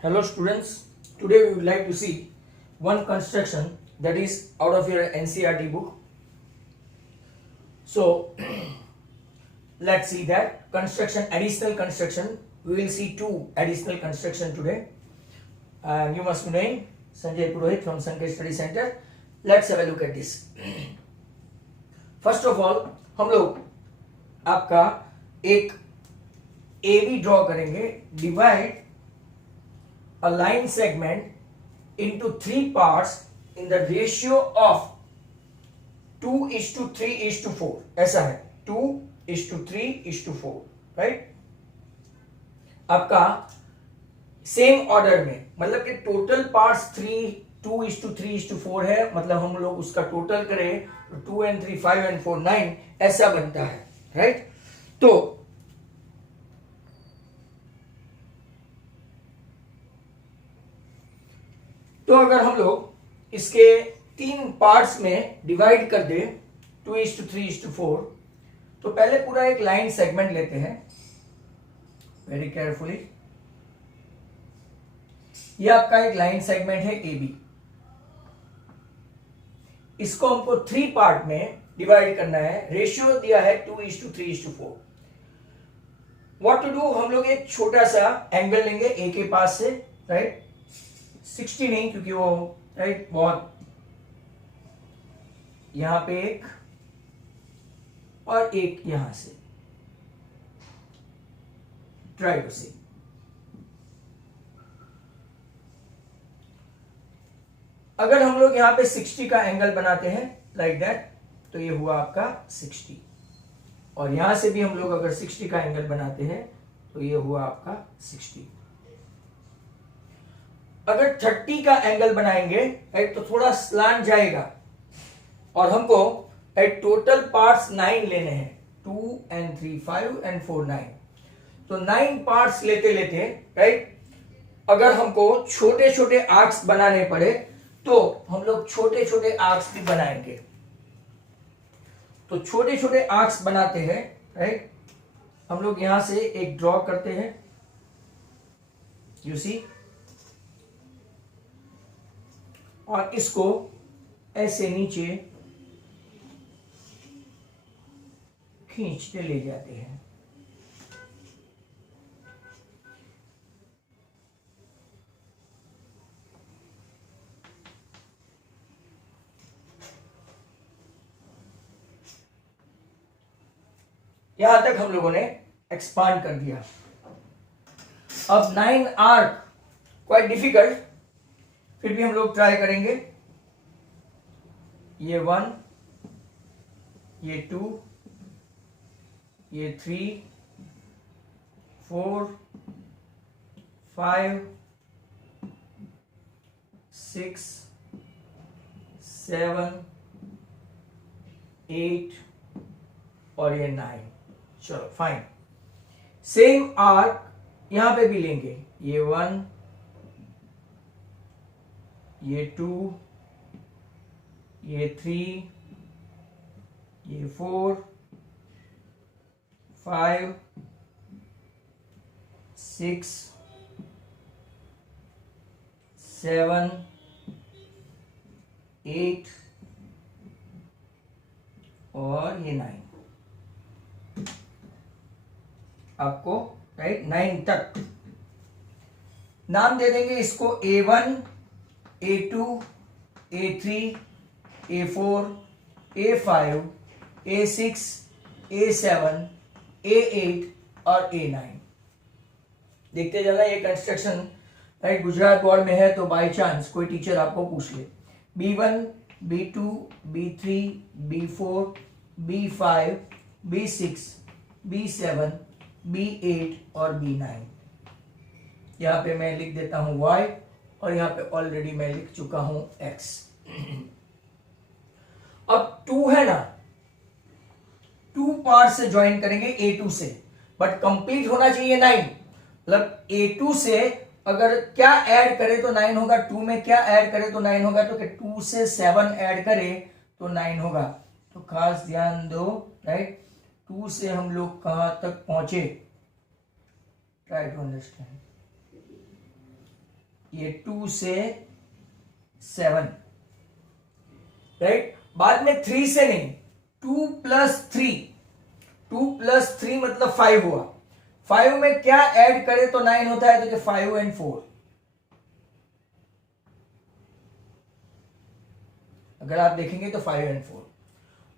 Hello students, today we would like to see one construction that is out of your NCERT book. So let's see that construction, additional construction. We will see two additional construction today. And you must be knowing Sanjay Purohit from Sanket Study Center. Let's have a look at this. First of all, हम लोग आपका एक AB draw करेंगे. Divide a line segment into three parts in the ratio of 2:3:4. ऐसा है 2:3:4, right. आपका same order में, मतलब कि टोटल पार्ट्स 2:3:4 है. मतलब हम लोग उसका टोटल करें तो 2 and 3 5 and 4 9 ऐसा बनता है, राइट. तो अगर हम लोग इसके तीन पार्ट्स में डिवाइड कर दे 2:3:4, तो पहले पूरा एक लाइन सेगमेंट लेते हैं वेरी केयरफुली. ये आपका एक लाइन सेगमेंट है AB. इसको हमको 3 पार्ट में डिवाइड करना है. रेशियो दिया है 2:3:4. व्हाट टू डू, हम लोग एक छोटा सा एंगल लेंगे A के पास से, राइट. 60 नहीं, क्योंकि वो राइट बहुत, यहां पे एक और एक यहां से. ट्राई टू सी. अगर हम लोग यहां पे 60 का एंगल बनाते हैं लाइक दैट, तो ये हुआ आपका 60. और यहां से भी हम लोग अगर 60 का एंगल बनाते हैं तो ये हुआ आपका 60. अगर 30 का एंगल बनाएंगे राइट, तो थोड़ा स्लांट जाएगा. और हमको राइट टोटल पार्ट्स 9 लेने हैं. 2 and 3 5 and 4 9. तो 9 पार्ट्स लेते लेते राइट, अगर हमको छोटे छोटे आर्क्स बनाने पड़े तो हम लोग छोटे छोटे आर्क्स भी बनाएंगे. तो छोटे छोटे आर्क्स बनाते हैं, राइट. हम लोग यहां से एक ड्रॉ करते हैं, यू सी. और इसको ऐसे नीचे खींचते ले जाते हैं. यहां तक हम लोगों ने एक्सपांड कर दिया. अब 9 आर्क क्वाइट डिफिकल्ट, फिर भी हम लोग ट्राई करेंगे. ये 1, ये 2, ये 3 4 5 6 7 8 और ये 9. चलो फाइन. सेम आर्क यहां पे भी लेंगे. ये 1, ये 2, ये 3, ये 4 5 6 7 8 और ये 9. आपको राइट 9 तक नाम दे देंगे इसको. A1 A2 A3 A4 A5 A6 A7 A8 और A9. देखते जाना. ये कंस्ट्रक्शन राइट गुजरात बोर्ड में है, तो बाय चांस कोई टीचर आपको पूछ ले. B1 B2 B3 B4 B5 B6 B7 B8 और B9. यहां पे मैं लिख देता हूं Y, और यहां पे ऑलरेडी मैं लिख चुका हूं X. अब 2 है ना, 2 पार्ट से ज्वाइन करेंगे A2 से, बट कंप्लीट होना चाहिए 9. मतलब A2 से अगर क्या ऐड करे तो 9 होगा, 2 में क्या ऐड करे तो 9 होगा. तो 2 से 7 ऐड करे तो 9 होगा. तो खास ध्यान दो, राइट. 2 से हम लोग कहां तक पहुंचे, ट्राई टू अंडरस्टैंड. ये 2 से 7, राइट। बाद में 3 से नहीं, 2 प्लस 3, 2 प्लस 3 मतलब 5 हुआ। 5 में क्या ऐड करे तो 9 होता है, तो 5 एंड 4, अगर आप देखेंगे तो 5 एंड 4।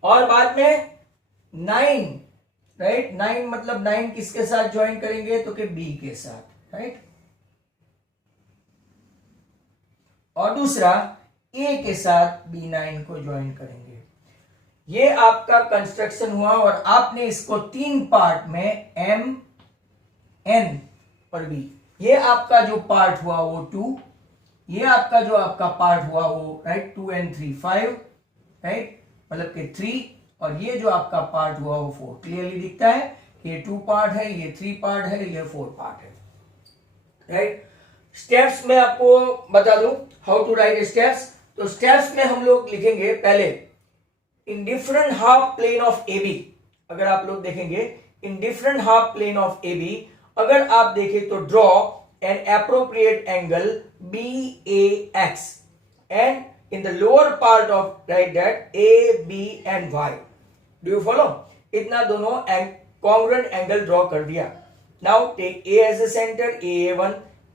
और बाद में 9, राइट, 9 मतलब 9 किसके साथ ज्वाइन करेंगे, तो बी के साथ, राइट। और दूसरा ए के साथ B9 को ज्वाइन करेंगे। ये आपका कंस्ट्रक्शन हुआ और आपने इसको 3 पार्ट में M, N और B, ये आपका जो पार्ट हुआ वो 2, ये आपका जो आपका पार्ट हुआ वो, राइट, 2 and 3 5, राइट, मतलब कि 3, और ये जो आपका पार्ट हुआ वो 4। क्लियरली दिखता है कि ये 2 पार्ट है, ये 3 पार्ट है, ये 4 पार्ट है, राइट। स्टेप्स में आपको बता दूं हाउ टू राइट स्टेप्स। तो स्टेप्स में हम लोग लिखेंगे पहले in different half plane of A B. अगर आप लोग देखेंगे in different half plane of A B, अगर आप देखें तो draw an appropriate angle BAX and in the lower part of right that AB and Y। Do you follow? इतना दोनों कॉन्ग्रुएंट एंगल ड्रॉ कर दिया। Now take A as a centre,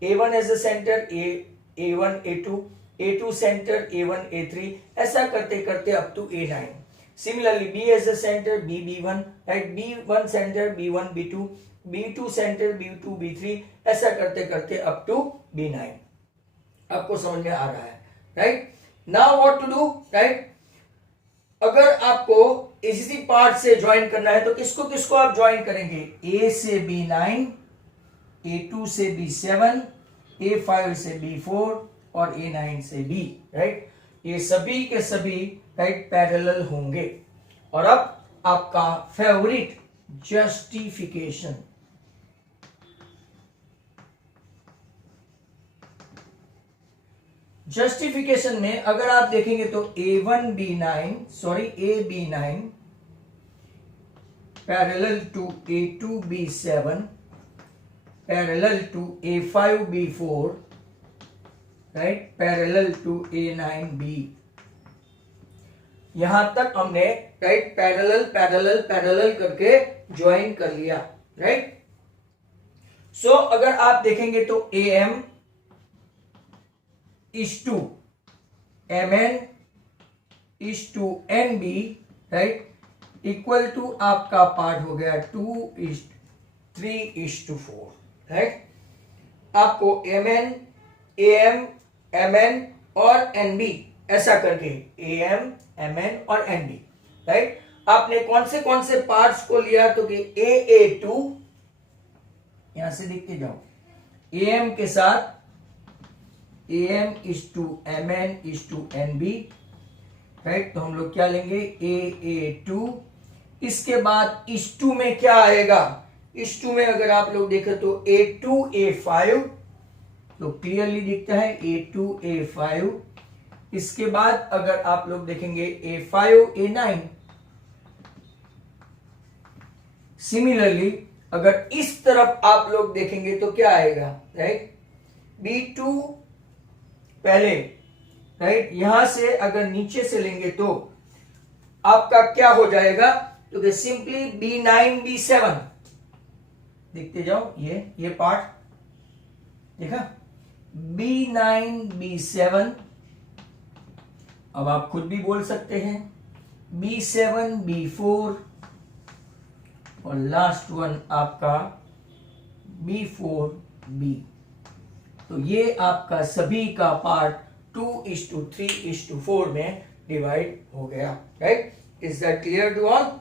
A1 as a centre, A1 A2 centre, A1 A3, ऐसा करते करते up to A9। Similarly B as a centre, B1, right, B1 centre, B1 B2 centre, B2 B3, ऐसा करते करते up to B9। आपको समझ में आ रहा है, right. Now what to do, right. अगर आपको इसी पार्ट से ज्वाइन करना है तो किसको किसको आप ज्वाइन करेंगे, A से B9, A2 से B7, A5 से B4 और A9 से B, राइट। ये सभी के सभी, राइट, पैरेलल होंगे। और अब आपका फेवरेट जस्टिफिकेशन। जस्टिफिकेशन में अगर आप देखेंगे तो AB9 parallel to A2 B7 parallel to A5 B4, right, parallel to A9 B। यहां तक हमने, राइट, पैरेलल करके ज्वाइन कर लिया, राइट। सो अगर आप देखेंगे तो AM is to MN is to NB, right, equal to आपका पार्ट हो गया 2:3:4, राइट। आपको MN, AM, MN और NB ऐसा करके AM, MN और NB, राइट। आपने कौन से पार्ट्स को लिया, तो कि AA2, यहां से लिख के जाओ, AM के साथ AM is to MN is to NB, right. तो हम लोग क्या लेंगे, AA2। इसके बाद इस 2 में क्या आएगा, इस 2 में अगर आप लोग देखें तो A2 A5, तो क्लियरली दिखता है A2 A5। इसके बाद अगर आप लोग देखेंगे A5 A9। सिमिलरली अगर इस तरफ आप लोग देखेंगे तो क्या आएगा, राइट, B2 पहले, राइट, यहां से अगर नीचे से लेंगे तो आपका क्या हो जाएगा, तो सिंपली B9 B7। देखते जाओ, ये पार्ट देखा, B9 B7। अब आप खुद भी बोल सकते हैं B7 B4 और लास्ट वन आपका B4 B। तो ये आपका सभी का पार्ट 2:3:4 में डिवाइड हो गया, right. Is that clear to all?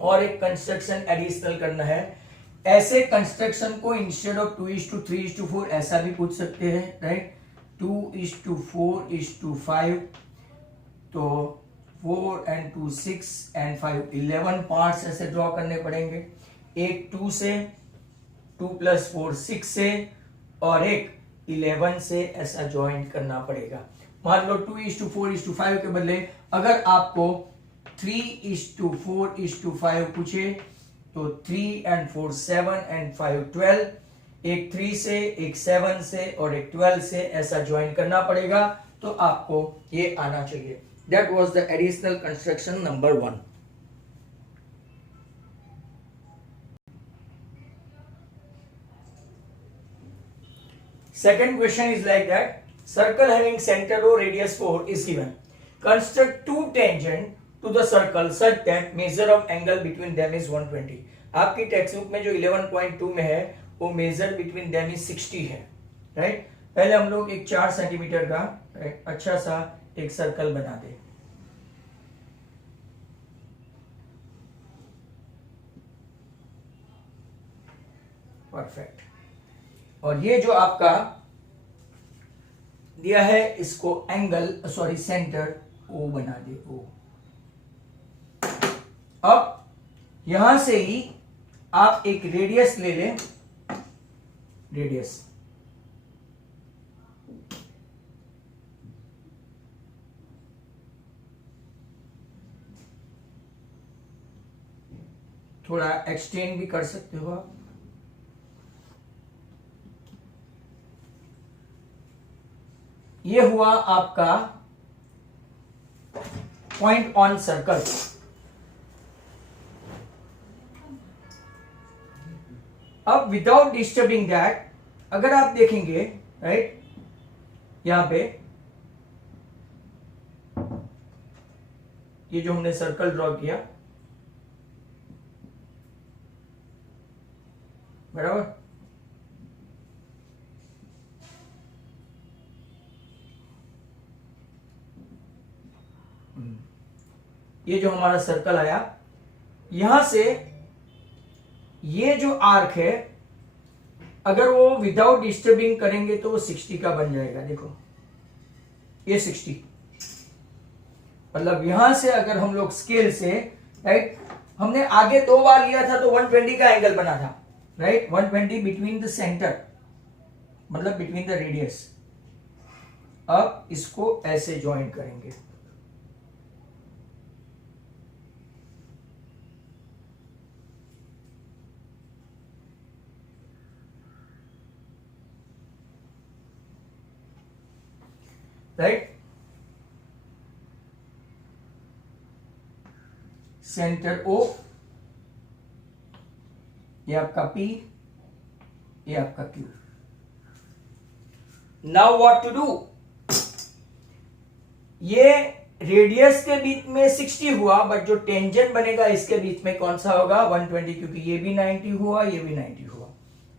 और एक कंस्ट्रक्शन एडिशनल करना है। ऐसे कंस्ट्रक्शन को इंस्टेड ऑफ 2:3:4 ऐसा भी पूछ सकते हैं, राइट, 2:4:5। तो 4 and 2 6 and 5 11 पार्ट्स ऐसे ड्रॉ करने पड़ेंगे। एक 2 से, 2 + 4 6 से, और एक 11 से ऐसा ज्वाइंट करना पड़ेगा। मान लो 2:4:5 के बदले अगर आपको 3:4:5 पूछे तो 3 and 4 7 and 5 12, एक 3 से, एक 7 से और एक 12 से ऐसा ज्वाइन करना पड़ेगा, तो आपको ये आना चाहिए। That was the additional construction number 1। Second question is like that. Circle having center O, radius 4 is given. Construct two tangent to the circle such that measure of angle between them is 120. आपकी text book में जो 11.2 में है वो major between them is 60 है, right. पहले हम लोग एक 4 सेंटीमीटर का अच्छा सा एक सर्कल बना दे। परफेक्ट। और ये जो आपका दिया है इसको एंगल सॉरी सेंटर ओ बना दे, ओ। अब यहां से ही आप एक रेडियस ले लें, रेडियस थोड़ा एक्सटेंड भी कर सकते हो आप। ये हुआ आपका पॉइंट ऑन सर्कल। अब विदाउट डिस्टर्बिंग दैट अगर आप देखेंगे, राइट, यहां पे ये जो हमने सर्कल ड्रॉ किया, बराबर, ये जो हमारा सर्कल आया, यहां से ये जो आर्क है अगर वो विदाउट डिस्टर्बिंग करेंगे तो वो 60 का बन जाएगा। देखो ये 60, मतलब यहां से अगर हम लोग स्केल से, राइट, हमने आगे 2 बार लिया था तो 120 का एंगल बना था, राइट, 120 बिटवीन द सेंटर, मतलब बिटवीन द रेडियस। अब इसको ऐसे ज्वाइन करेंगे, राइट। सेंटर ओ, ये आपका P, ये आपका Q। Now what to do, ये रेडियस के बीच में 60 हुआ, बट जो टेंजेंट बनेगा इसके बीच में कौन सा होगा, 120, क्योंकि ये भी 90 हुआ, ये भी 90 हुआ।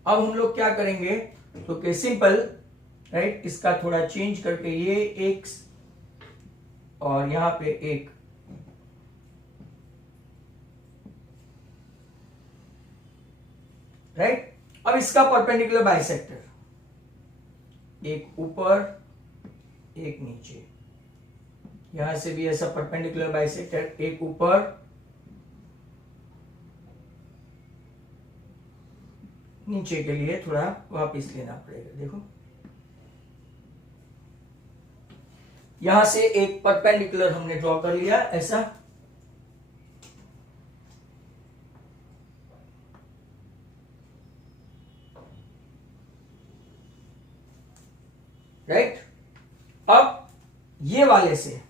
अब हम लोग क्या करेंगे, तो सिंपल, राइट, इसका थोड़ा चेंज करके ये एक और यहां पे एक, राइट। अब इसका परपेंडिकुलर बाइसेक्टर, एक ऊपर एक नीचे, यहां से भी ऐसा परपेंडिकुलर बाइसेक्टर, एक ऊपर नीचे के लिए थोड़ा वापस लेना पड़ेगा। देखो यहां से एक परपेंडिकुलर हमने ड्रॉ कर लिया ऐसा, राइट। अब ये वाले से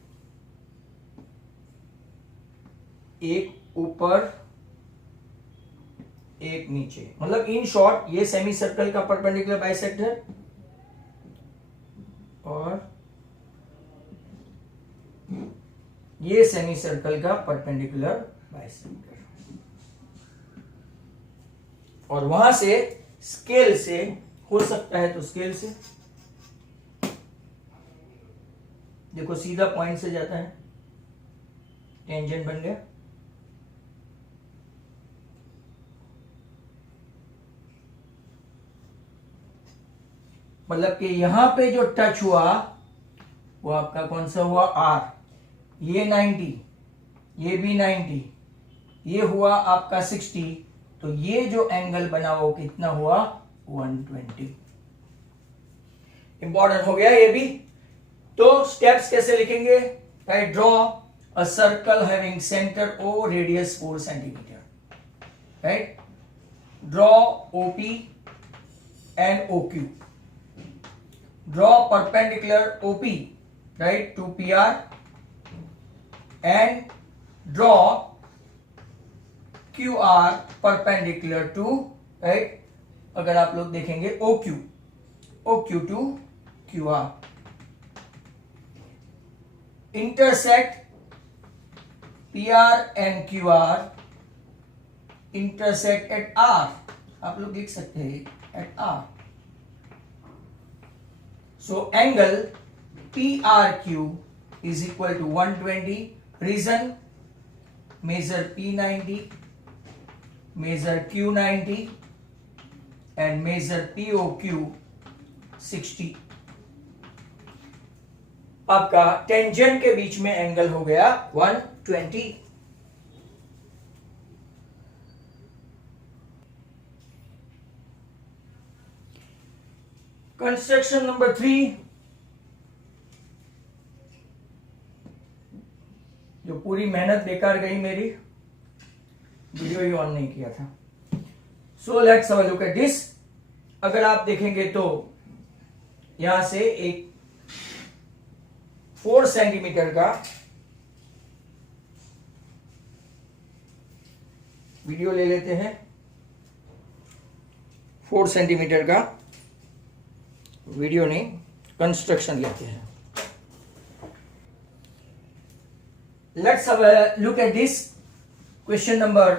एक ऊपर एक नीचे, मतलब इन शॉर्ट ये सेमी सर्कल का परपेंडिकुलर बाइसेक्टर और ये सेमी सर्कल का परपेंडिकुलर बाइसेक्टर, और वहां से स्केल से हो सकता है तो स्केल से, देखो सीधा पॉइंट से जाता है, टेंजेंट बन गया। मतलब कि यहां पे जो टच हुआ वो आपका कौन सा हुआ, आर, ये 90, ये भी 90, ये हुआ आपका 60, तो ये जो एंगल बना वो कितना हुआ, 120। इंपॉर्टेंट हो गया ये भी। तो स्टेप्स कैसे लिखेंगे, right, draw a circle having centre O, radius 4 centimetre, right, draw O and OQ. Draw perpendicular OP, right, to PR and draw QR perpendicular to, right, अगर आप लोग देखेंगे OQ to QR. Intersect PR and QR intersect at R. आप लोग लिख सकते हैं at R. So angle PRQ is equal to 120. Reason, measure P90, measure Q90 and measure POQ 60. आपका टेंजेंट के बीच में एंगल हो गया 120. कंस्ट्रक्शन नंबर 3, जो पूरी मेहनत बेकार गई मेरी, वीडियो ही ऑन नहीं किया था. So let's have a look at this. अगर आप देखेंगे तो यहां से एक 4 सेंटीमीटर का वीडियो ले लेते हैं. 4 सेंटीमीटर का वीडियो नहीं, कंस्ट्रक्शन लेते हैं. Let's have a look at this question number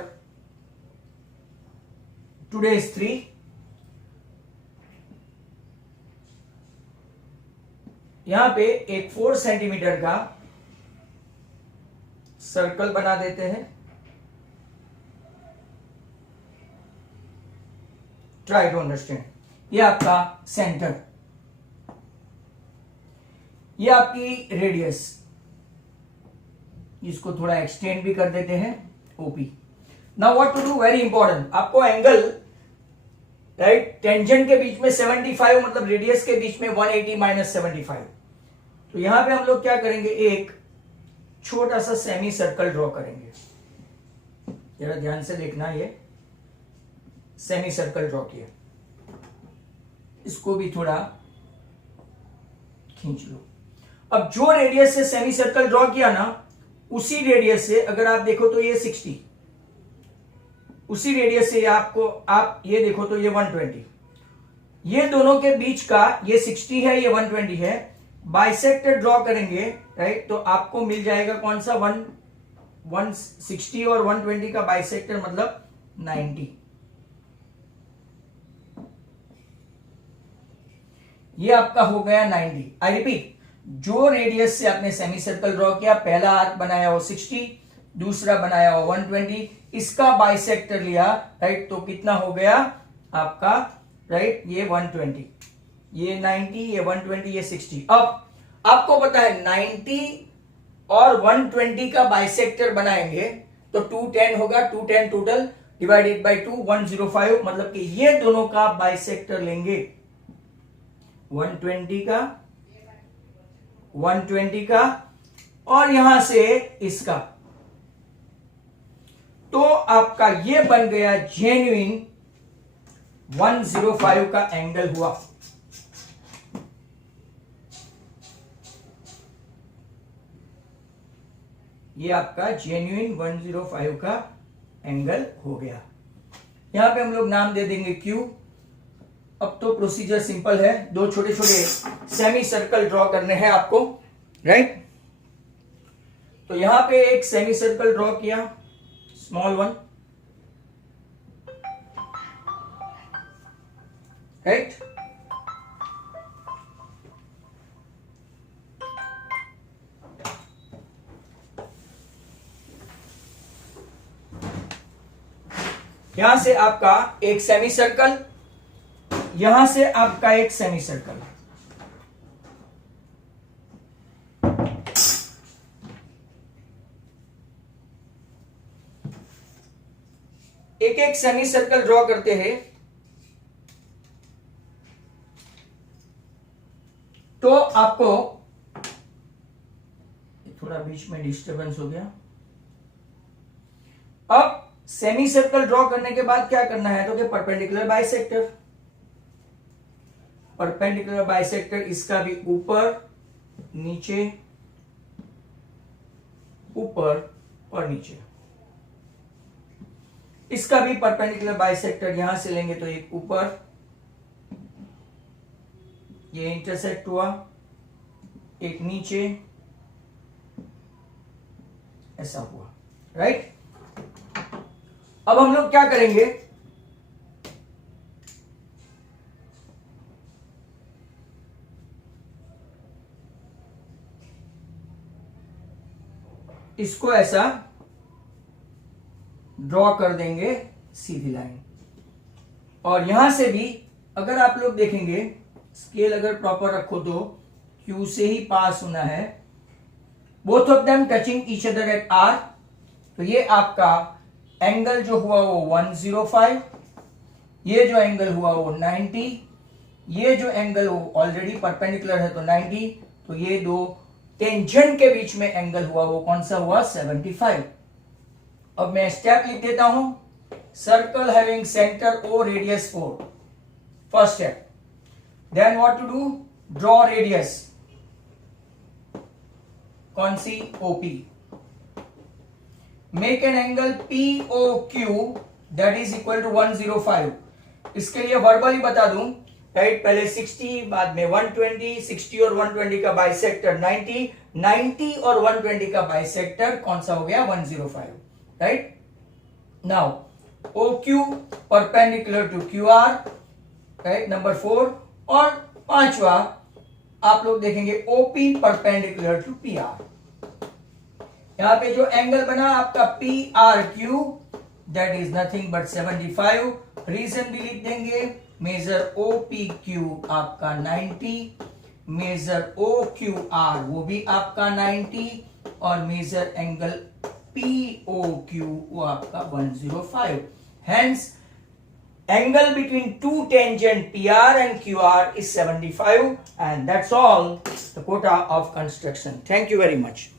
today is 3. यहां पे एक 4 सेंटीमीटर का सर्कल बना देते हैं. Try to understand. ये आपका सेंटर, ये आपकी रेडियस, इसको थोड़ा एक्सटेंड भी कर देते हैं OP. Now what to do, very important. आपको एंगल, राइट, टेंजेंट के बीच में 75, मतलब रेडियस के बीच में 180 माइनस 75. तो यहां पे हम लोग क्या करेंगे, एक छोटा सा सेमी सर्कल ड्रॉ करेंगे. जरा ध्यान से देखना, ये सेमी सर्कल ड्रॉ किया. इसको भी थोड़ा खींच लो. अब जो रेडियस से सेमी सर्कल ड्रॉ किया ना, उसी रेडियस से अगर आप देखो तो ये 60, उसी रेडियस से आपको, आप ये देखो तो ये 120. ये दोनों के बीच का, ये 60 है, ये 120 है, बाइसेक्टर ड्रॉ करेंगे, राइट. तो आपको मिल जाएगा कौन सा, 160 और 120 का बाइसेक्टर, मतलब 90. ये आपका हो गया 90. आई रिपीट, जो रेडियस से आपने सेमी सर्कल ड्रॉ किया, पहला आर्क बनाया वो 60, दूसरा बनाया वो 120, इसका बाइसेक्टर लिया, राइट. तो कितना हो गया आपका, राइट, ये 120, ये 90, ये 120, ये 60. अब आपको पता है 90 और 120 का बाइसेक्टर बनाएंगे तो 210 होगा. 210 टोटल डिवाइडेड बाय 2, 105. मतलब कि ये दोनों का बाइसेक्टर लेंगे, 120 का, 120 का और यहां से इसका. तो आपका ये बन गया जेन्युइन 105 का एंगल हुआ. ये आपका जेन्युइन 105 का एंगल हो गया. यहां पे हम लोग नाम दे देंगे Q. अब तो प्रोसीजर सिंपल है, दो छोटे छोटे सेमी सर्कल ड्रॉ करने हैं आपको, राइट. तो यहां पे एक सेमी सर्कल ड्रॉ किया, स्मॉल वन, राइट. यहां से आपका एक सेमी सर्कल, यहां से आपका एक सेमी सर्कल. एक एक सेमी सर्कल ड्रॉ करते हैं. तो आपको, थोड़ा बीच में डिस्टरबेंस हो गया. अब सेमी सर्कल ड्रॉ करने के बाद क्या करना है, तो कि परपेंडिकुलर बाइसेक्टर. परपेंडिकुलर बाइसेक्टर, इसका भी ऊपर नीचे, ऊपर और नीचे। इसका भी परपेंडिकुलर बाइसेक्टर यहां से लेंगे तो एक ऊपर, ये इंटरसेक्ट हुआ, एक नीचे, ऐसा हुआ, राइट। अब हम लोग क्या करेंगे, इसको ऐसा ड्रॉ कर देंगे सीधी लाइन, और यहां से भी अगर आप लोग देखेंगे स्केल अगर प्रॉपर रखो तो Q से ही पास होना है, both of them touching each other at R, तो ये आपका एंगल जो हुआ वो 105, ये जो एंगल हुआ वो 90, ये जो एंगल वो ऑलरेडी परपेंडिकुलर है तो 90, तो ये दो टेंजेंट के बीच में एंगल हुआ वो कौन सा हुआ, 75। अब मैं स्टेप लिख देता हूं, circle having centre O radius 4, first step. Then what to do, draw radius, कौन सी, OP। Make an angle POQ that is equal to 105। इसके लिए वर्बली बता दूं, राइट, पहले 60, बाद में 120, 60 और 120 का बाइसेक्टर 90, 90 और 120 का बाइसेक्टर कौन सा हो गया, 105, right. Now OQ perpendicular to QR, right, number 4, और पांचवा आप लोग देखेंगे OP परपेंडिकुलर टू PR। यहां पे जो एंगल बना आपका PRQ that is nothing but 75, reason भी लिख देंगे, मेजर OPQ आपका 90, मेजर OQR वो भी आपका 90, और मेजर एंगल POQ वो आपका 105। Hence angle between two tangent PR and QR is 75, and that's all the quota of construction. Thank you very much.